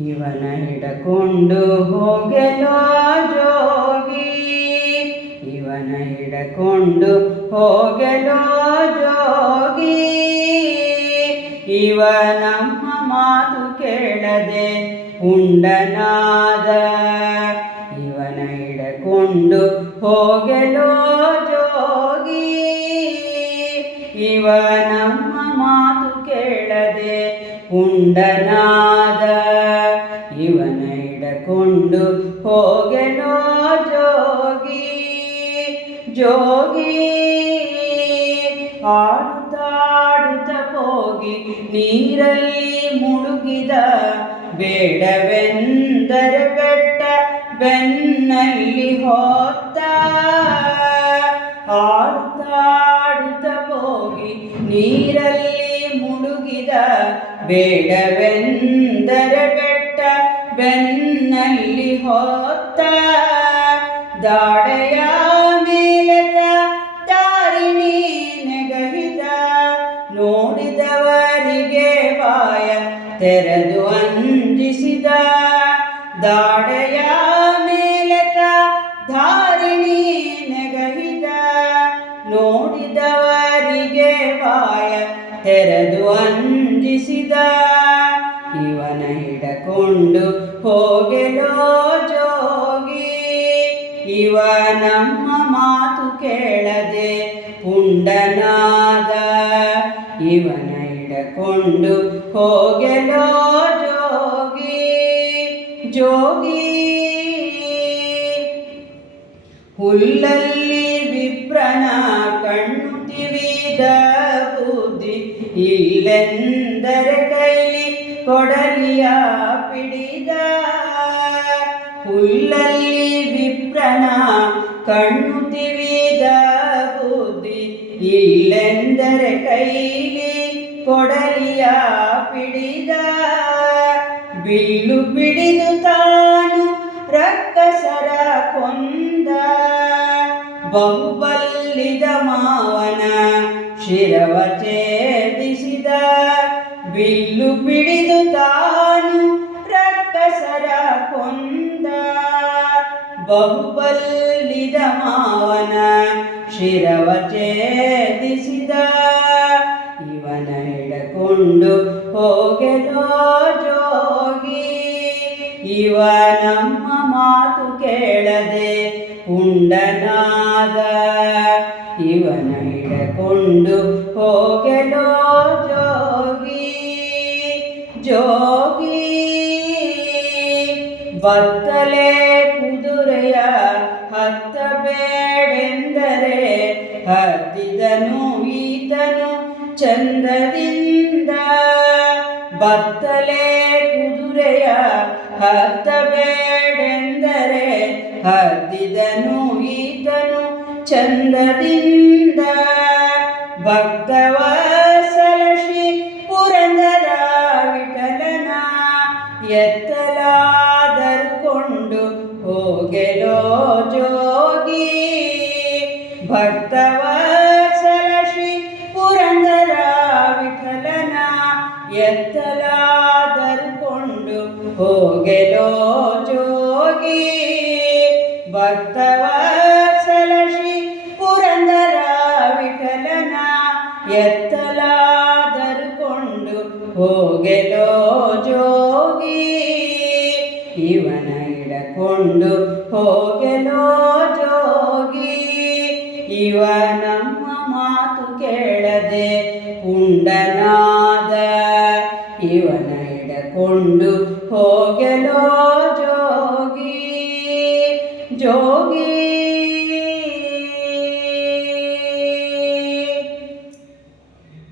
ಇವನ ಹಿಡಕೊಂಡು ಹೋಗೆಲೋ ಜೋಗಿ, ಇವನ ಹಿಡಕೊಂಡು ಹೋಗೆಲೋ ಜೋಗಿ. ಇವ ನಮ್ಮ ಮಾತು ಕೇಳದೆ ಉಂಡನಾದ, ಇವನ ಹಿಡಕೊಂಡು ಹೋಗೆಲೋ ಜೋಗಿ. ಇವ ನಮ್ಮ ಮಾತು ಕೇಳದೆ ಉಂಡನಾದ, ಇವನ ಹಿಡಕೊಂಡು ಹೋಗೆಲೋ ಜೋಗಿ. ಜೋಗಿ ಆಡುತ್ತಾಡುತ್ತ ಹೋಗಿ ನೀರಲ್ಲಿ ಮುಳುಗಿದ, ಬೇಡವೆಂದರೆ ಬೆಟ್ಟ ಬೆನ್ನಲ್ಲಿ ಹೊತ್ತ. ಆಡುತ್ತಾಡುತ್ತ ಹೋಗಿ ನೀರಲ್ಲಿ ಮುಳುಗಿದ, ಬೇಡವೆಂದರೆ ಬೆಟ್ಟ ಬೆನ್ನಲ್ಲಿ ಹೊತ್ತ. ದಾಡೆಯ ಮೇಲೆದ ದಾರಿಣಿ ನೆಗಹಿದ, ನೋಡಿದವರಿಗೆ ಬಾಯ ತೆರೆದು ಅಂಜಿಸಿದ. ದಾಡೆಯ ಮೇಲೆದ ಧಾರಿಣಿ ನೆಗಹಿದ, ನೋಡಿದವರಿಗೆ ಬಾಯ ತೆರೆದು ಅಂಜಿಸಿದ. ಇವನ ಹಿಡಕೊಂಡು ಹೋಗೆಲೋ ಜೋಗಿ, ಇವ ನಮ್ಮ ಮಾತು ಕೇಳದೆ ಪುಂಡನಾದ. ಇವನ ಹಿಡಕೊಂಡು ಹೋಗೆಲೋ ಜೋಗಿ. ಜೋಗಿ ಹುಲ್ಲಲ್ಲಿ ವಿಪ್ರನ ಕಣ್ಣು ತಿವಿದ ಬುದ್ಧಿ, ಇಲ್ಲೆಂದರೆ ಕೈಲಿ ಕೊಡಲಿಯ ಪಿಡಿದ. ಹುಲ್ಲಲ್ಲಿ ವಿಪ್ರನ ಕಣ್ಣು ತಿವಿದ ಬುದ್ಧಿ, ಇಲ್ಲೆಂದರೆ ಕೈಲಿ ಕೊಡಲಿಯ ಪಿಡಿದ. ಬಿಲ್ಲು ಪಿಡಿದು ತಾನು ರಕ್ಕಸರ ಕೊಂದ, ಬಹುಬಲ್ಲಿದ ಮಾವನ ಶಿರವ ಛೇದಿಸಿದ. ಬಿಲ್ಲು ಪಿಡಿದು ತಾನು ರಕ್ಕಸರ ಕೊಂದ, ಬಹುಬಲ್ಲಿದ ಮಾವನ ಶಿರವ ಛೇದಿಸಿದ. ಇವನ ಹಿಡಕೊಂಡು ಹೋಗೆಲೋ ಜೋಗಿ, ಇವ ನಮ್ಮ ಮಾತು ಕೇಳದೆ ಪುಂಡನಾದ. ಇವನ ಹಿಡಕೊಂಡು ಹೋಗೆಲೋ ಜೋಗಿ. ಜೋಗಿ ಬತ್ತಲೆ ಕುದುರೆಯ ಹತ್ತಬೇಡೆಂದರೆ, ಹತ್ತಿದನು ಈತನು ಚಂದದಿಂದ. ಬತ್ತಲೆ ಕುದುರೆಯ ಹತ್ತಬೇಡೆಂದರೆ, ಹತ್ತಿದನು ಈತನು ಚಂದದಿಂದ. ಭಕ್ತವತ್ಸಲ ಶ್ರೀ ಪುರಂದರ ವಿಠಲನ, ಎತ್ತಲಾದರುಕೊಂಡು ಹೋಗೆಲೋ ಜೋಗಿ. ಭಕ್ತವತ್ಸಲ ಶ್ರೀ ಪುರಂದರ ವಿಠಲನ, ಎತ್ತಲಾದರುಕೊಂಡು ಹೋಗೆಲೋ ಜೋಗಿ. ಭಕ್ತವತ್ಸಲ ಶ್ರೀ ಪುರಂದರ ವಿಠಲನ, ಎತ್ತಲಾದರುಕೊಂಡು ಹೋಗೆಲೋ ಜೋಗಿ. ಇವನ ಹಿಡಕೊಂಡು ಹೋಗೆಲೋ ಜೋಗಿ, ಇವ ನಮ್ಮ ಮಾತು ಕೇಳದೆ ಪುಂಡನಾದ. ಇವನ ಹಿಡಕೊಂಡು ಹೋಗೆಲೋ ಜೋಗಿ. ಜೋಗಿ